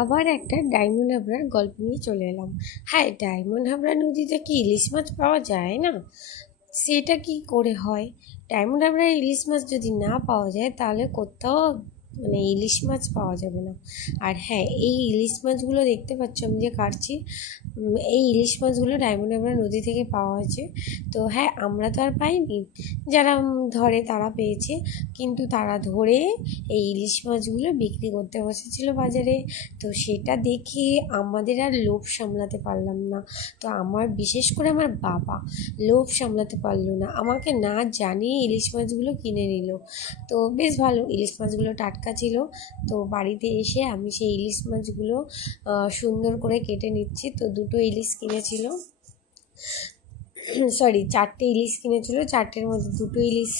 আবার একটা ডায়মন্ড হাবড়ার গল্প নিয়ে চলে এলাম। হ্যাঁ, ডায়মন্ড হাবড়া নদীতে কি ইলিশ মাছ পাওয়া যায় না? সেটা কি করে হয়? ডায়মন্ড হাবড়ার ইলিশ মাছ যদি না পাওয়া যায় তাহলে কোথাও ইলিশ মাছ পাওয়া যাবে না। আর হ্যাঁ, এই ইলিশ মাছগুলো দেখতে পাচ্ছ আমি যে কাটছি, এই ইলিশ মাছগুলো ডায়মন্ড হাবড়া নদী থেকে পাওয়া হয়েছে। তো হ্যাঁ, আমরা তো আর পাইনি, যারা ধরে তারা পেয়েছে। কিন্তু তারা ধরে এই ইলিশ মাছগুলো বিক্রি করতে বসেছিল বাজারে। তো সেটা দেখে আমাদের আর লোভ সামলাতে পারলাম না। তো বিশেষ করে আমার বাবা লোভ সামলাতে পারলো না, আমাকে না জানিয়ে ইলিশ মাছগুলো কিনে নিল। তো বেশ ভালো, ইলিশ মাছগুলো টাটকা ছিল। তো বাড়িতে এসে আমি সেই ইলিশ মাছগুলো সুন্দর করে কেটে নিচ্ছি। তো দুটো ইলিশ কিনেছিল, সরি 4টে ইলিশ কিনেছিল, 4টের মধ্যে দুটো ইলিশ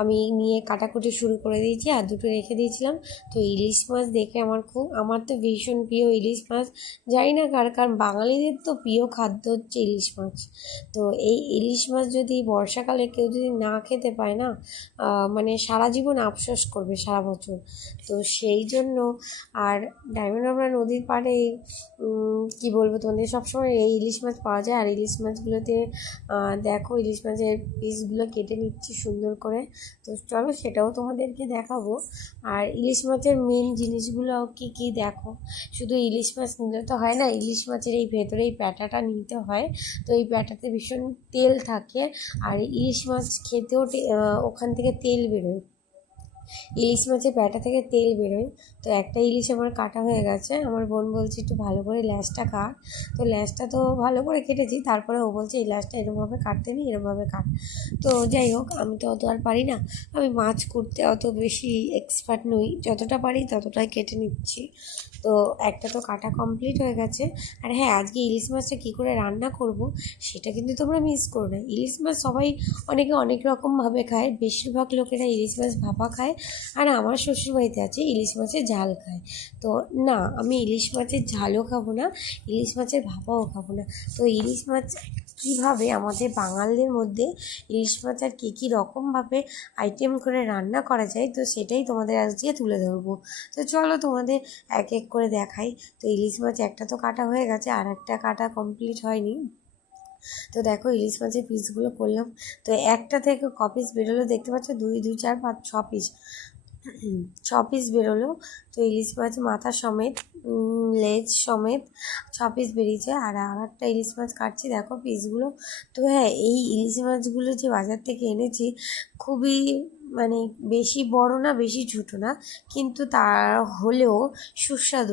আমি নিয়ে কাটাকুটি শুরু করে দিয়েছি আর দুটো রেখে দিয়েছিলাম। তো ইলিশ মাছ দেখে আমার তো ভীষণ প্রিয় ইলিশ মাছ। জানি না কার বাঙালিদের তো প্রিয় খাদ্য হচ্ছে ইলিশ মাছ। তো এই ইলিশ মাছ যদি বর্ষাকালে কেউ যদি না খেতে পায় না, সারা জীবন আফসোস করবে সারা বছর। তো সেই জন্য আর ডায়মন্ড হাবড়া নদীর পাড়ে কি বলবো তোমাদের, সবসময় এই ইলিশ মাছ পাওয়া যায়। আর ইলিশ মাছগুলোতে দেখো ইলিশ মাছের পিসগুলো কেটে নিচ্ছি সুন্দর করে। তো চলো সেটাও তোমাদেরকে দেখাবো। আর ইলিশ মাছের মেন জিনিসগুলো কি কি দেখো, শুধু ইলিশ মাছ নিলে তো হয় না, ইলিশ মাছের এই ভেতরে এই প্যাটাটা নিতে হয়। তো এই প্যাটাতে ভীষণ তেল থাকে, আর ইলিশ মাছ খেতেও ওখান থেকে তেল বেরোয়, ইলিশ মাছের প্যাটা থেকে তেল বেরোয়। তো একটা ইলিশ আমার কাটা হয়ে গেছে, আমার বোন বলছে একটু ভালো করে ল্যাজটা কাট। তো ল্যাজটা তো ভালো করে কেটেছি, তারপরে ও বলছে এই ল্যাজটা এরমভাবে কাটতে নেই, এরমভাবে কাট। তো যাই হোক, আমি তো অত আর পারি না, আমি মাছ করতে অত বেশি এক্সপার্ট নই, যতটা পারি ততটাই কেটে নিচ্ছি। তো একটা তো কাটা কমপ্লিট হয়ে গেছে। আর হ্যাঁ, আজকে ইলিশ মাছটা কী করে রান্না করব সেটা কিন্তু তোমরা মিস করো না। ইলিশ মাছ সবাই অনেকে অনেক রকমভাবে খায়, বেশিরভাগ লোকেরা ইলিশ মাছ ভাপা খায়। আর আমার শ্বশুরবাড়িতে আছে ইলিশ মাছের ঝাল খায়। তো না, আমি ইলিশ মাছের ঝালও খাবো না, ইলিশ মাছের ভাপাও খাবো না। তো ইলিশ মাছ কীভাবে আমাদের বাঙালদের মধ্যে ইলিশ মাছ আর কী রকমভাবে আইটেম করে রান্না করা যায়, তো সেটাই তোমাদের আজকে তুলে ধরবো। তো চলো তোমাদের এক এক করে দেখাই। তো ইলিশ মাছ একটা তো কাটা হয়ে গেছে, আর একটা কাটা কমপ্লিট হয়নি। তো দেখো ইলিশ মাছের পিসগুলো করলাম। তো একটা থেকে ক পিস বেরোলো দেখতে পাচ্ছ, 2 2 4 5 6 পিস, 6 পিস বেরোলো। তো ইলিশ মাছ মাথা সমেত, লেজ সমেত 6 পিস বেরিয়েছে। আর একটা ইলিশ মাছ কাটছি, দেখো পিসগুলো। তো হ্যাঁ, এই ইলিশ মাছগুলো যে বাজার থেকে এনেছি খুবই বেশি বড় না বেশি ছোটো না, কিন্তু তা হলেও সুস্বাদু।